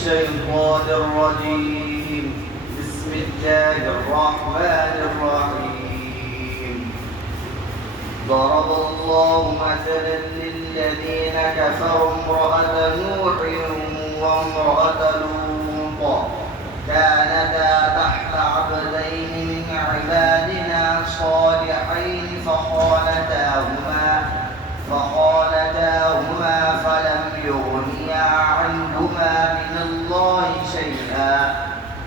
الشيطان الرجيم. بسم الله الرحمن الرحيم. ضرب الله مثلا للذين كفروا امرأة نوح وامرأة لوط كانتا تحت عبدين من عبادنا صالحين فخانتاهما فلم يغنيا عنهما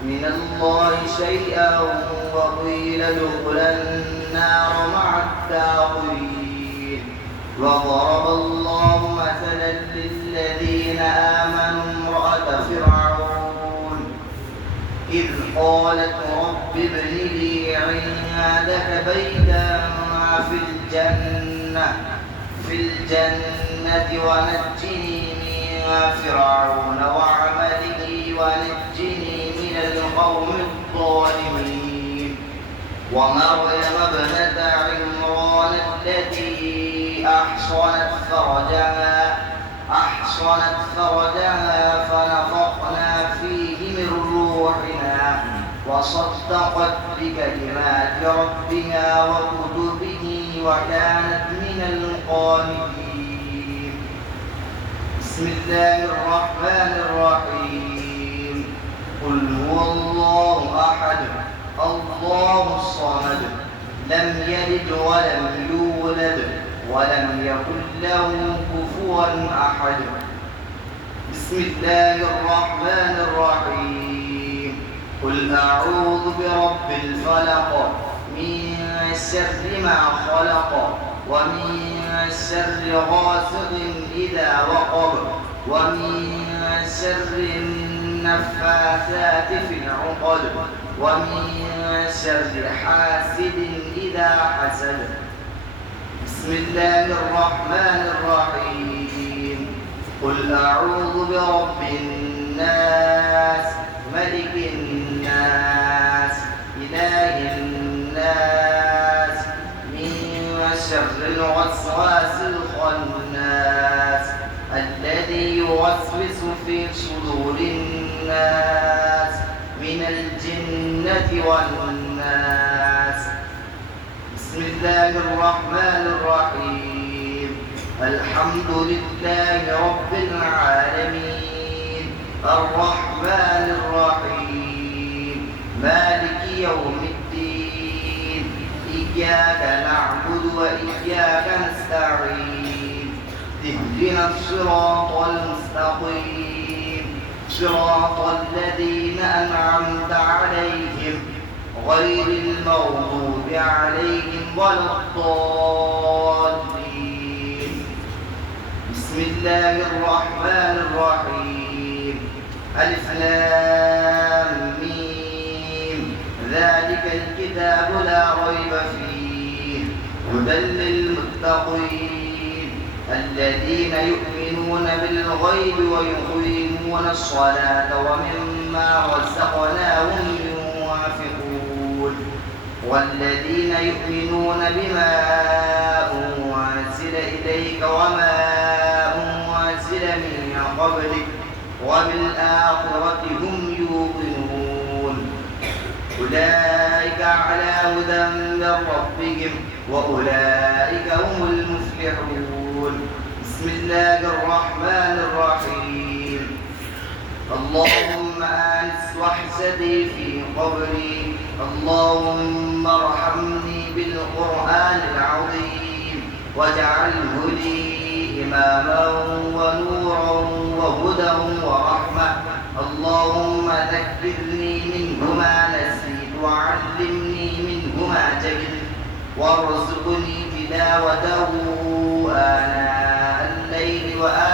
من الله شيئا وقيل ادخلا النار مع الداخلين. وضرب الله مثلا للذين آمنوا امرأة فرعون إذ قالت رب ابن لي عندك بيتا في الجنة ونجني من فرعون وعمله ونجني من القوم الظالمين. ومريم ابنة عمران التي أحصنت فرجها فنفخنا فيه من روحنا وصدقت بكلمات ربها وكتبه وكانت من القانتين. بسم الله الرحمن الرحيم. قل هو الله أحد الله الصمد لم يلد ولم يولد ولم يكن له كفوا أحد. بسم الله الرحمن الرحيم. قل أعوذ برب الفلق من شر ما خلق ومن شر غاسق إذا وقب ومن شر النفاثات في العقد ومن شر حاسد إذا حسد. بسم الله الرحمن الرحيم. قل أعوذ برب الناس ملك الناس إله الناس من شر الوسواس الخناس الذي يوسوس في صدور الناس من الجنة والناس. بسم الله الرحمن الرحيم. الحمد لله رب العالمين الرحمن الرحيم مالك يوم الدين إياك نعبد وإياك نستعين اهدنا الصراط المستقيم صراط الذين أنعمت عليهم غير المغضوب عليهم ولا الضالين. بسم الله الرحمن الرحيم. ألف لام ميم ذلك الكتاب لا ريب فيه هدى للمتقين الذين يؤمنون بالغيب ويقيمون الصلاة ومما رزقناهم ينفقون والذين يؤمنون بما أنزل إليك وما أنزل من قبلك وبالآخرة هم يوقنون أولئك على هدى من ربهم وأولئك هم المفلحون. بسم الله الرحمن الرحيم. اللهم آنس وحشتي في قبري اللهم ارحمني بالقرآن العظيم واجعله لي إماما ونورا وهدى ورحمة. اللهم ذكرني منه ما نسيت وعلمني منه ما جهلت وارزقني تلاوته آناء الليل وآناء